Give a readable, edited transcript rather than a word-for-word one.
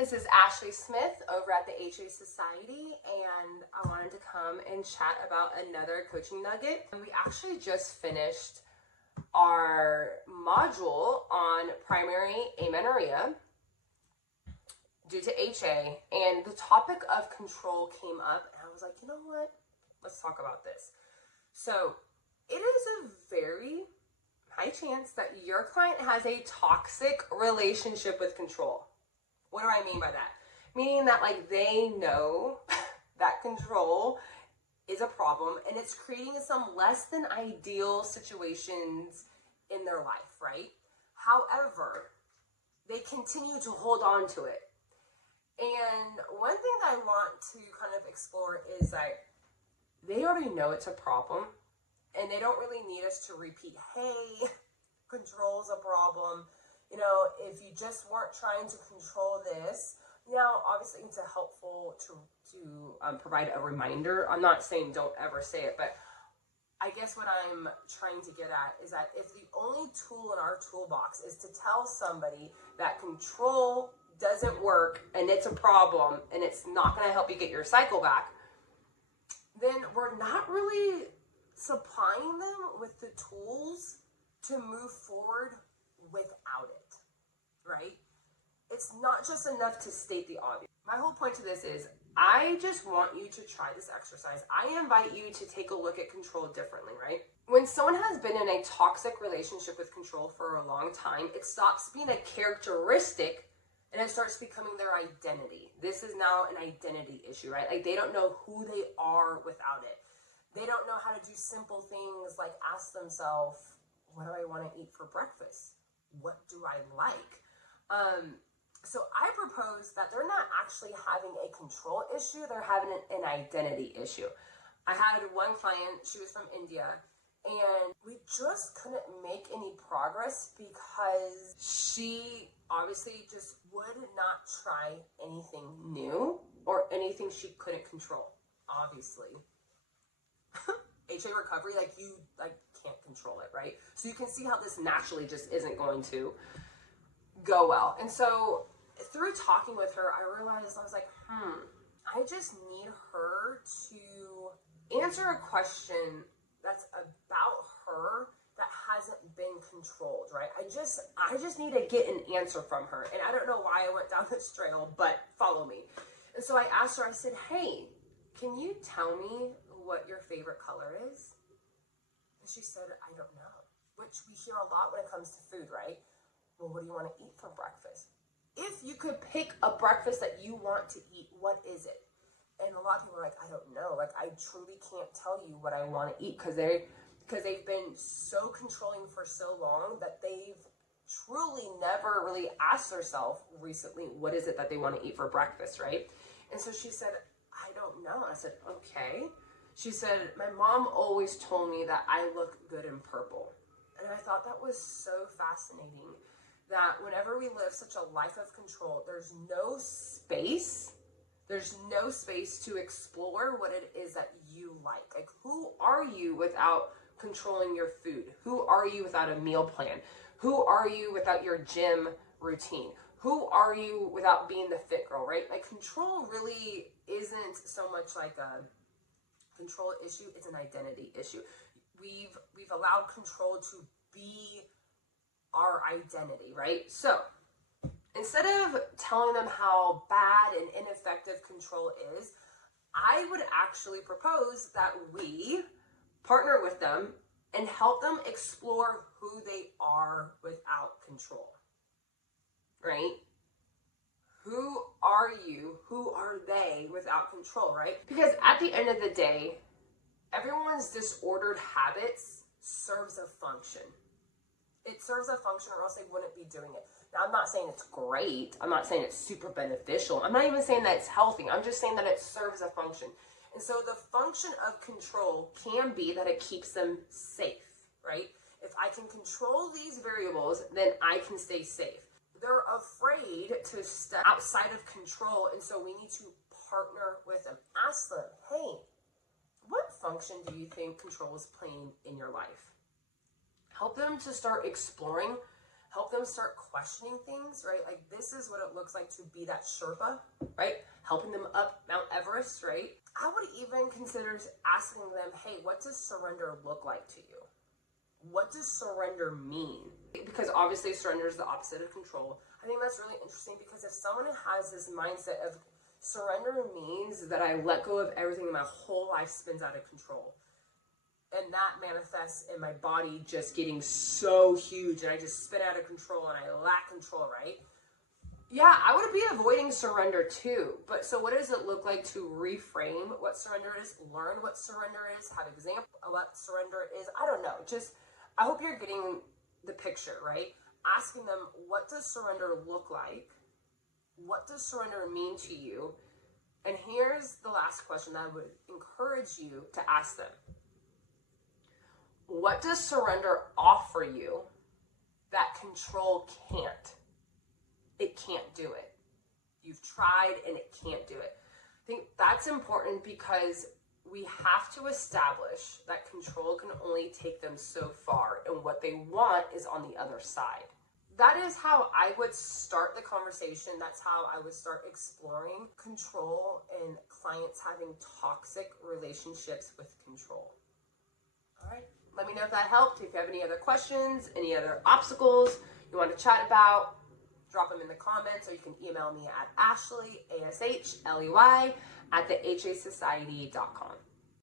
This is Ashley Smith over at the HA Society, and I wanted to come and chat about another coaching nugget. We actually just finished our module on primary amenorrhea due to HA, and the topic of control came up, and I was like, you know what? Let's talk about this. So it is a very high chance that your client has a toxic relationship with control. What do I mean by that? Meaning that they know that control is a problem and it's creating some less than ideal situations in their life, right? However, they continue to hold on to it. And one thing that I want to kind of explore is that they already know it's a problem and they don't really need us to repeat, hey, control's a problem. You know, if you just weren't trying to control this, obviously it's helpful to provide a reminder. I'm not saying don't ever say it, but I guess what I'm trying to get at is that if the only tool in our toolbox is to tell somebody that control doesn't work and it's a problem and it's not going to help you get your cycle back, then we're not really supplying them with the tools to move forward without it, right? It's not just enough to state the obvious. My whole point to this is I just want you to try this exercise. I invite you to take a look at control differently, right? When someone has been in a toxic relationship with control for a long time, it stops being a characteristic and it starts becoming their identity. This is now an identity issue, right? They don't know who they are without it. They don't know how to do simple things like ask themselves, what do I want to eat for breakfast? What do I like? So I propose that they're not actually having a control issue, they're having an identity issue. I had one client, she was from India, and we just couldn't make any progress because she obviously just would not try anything new or anything she couldn't control, obviously. HA recovery, you can't control it, right? So you can see how this naturally just isn't going to go well. And so through talking with her, I realized, I was like, I just need her to answer a question that's about her that hasn't been controlled, right? I just need to get an answer from her. And I don't know why I went down this trail, but follow me. And so I asked her, I said, hey, can you tell me what your favorite color is? And she said, I don't know, which we hear a lot when it comes to food, right? Well, what do you want to eat for breakfast? If you could pick a breakfast that you want to eat, what is it? And a lot of people are like, I don't know. I truly can't tell you what I want to eat because they've been so controlling for so long that they've truly never really asked themselves recently, what is it that they want to eat for breakfast, right? And so she said, I don't know. I said, okay. She said, my mom always told me that I look good in purple. And I thought that was so fascinating that whenever we live such a life of control, there's no space to explore what it is that you like. Who are you without controlling your food? Who are you without a meal plan? Who are you without your gym routine? Who are you without being the fit girl, right? Control really isn't so much like a control issue, it's an identity issue. We've allowed control to be our identity, right? So instead of telling them how bad and ineffective control is, I would actually propose that we partner with them and help them explore who they are without control, right? Who are you? Who are they without control, right? Because at the end of the day, everyone's disordered habits serves a function. It serves a function or else they wouldn't be doing it. Now, I'm not saying it's great. I'm not saying it's super beneficial. I'm not even saying that it's healthy. I'm just saying that it serves a function. And so the function of control can be that it keeps them safe, right? If I can control these variables, then I can stay safe. They're afraid to step outside of control, and so we need to partner with them. Ask them, hey, what function do you think control is playing in your life? Help them to start exploring help them start questioning things, right? Like, this is what it looks like to be that Sherpa, right? Helping them up Mount Everest, right? I would even consider asking them, hey, what does surrender look like to you? What does surrender mean? Because obviously surrender is the opposite of control. I think that's really interesting, because if someone has this mindset of surrender means that I let go of everything and my whole life spins out of control, and that manifests in my body just getting so huge and I just spin out of control and I lack control, right? Yeah, I would be avoiding surrender too. But so what does it look like to reframe what surrender is, learn what surrender is, have example of what surrender is? I don't know. Just, I hope you're getting the picture, right? Asking them, what does surrender look like? What does surrender mean to you? And here's the last question that I would encourage you to ask them. What does surrender offer you that control can't? It can't do it. You've tried and it can't do it. I think that's important, because we have to establish that control can only take them so far, and what they want is on the other side. That is how I would start the conversation. That's how I would start exploring control and clients having toxic relationships with control. All right. Let me know if that helped. If you have any other questions, any other obstacles you want to chat about, drop them in the comments, or you can email me at Ashley, ASHLEY, @thehasociety.com.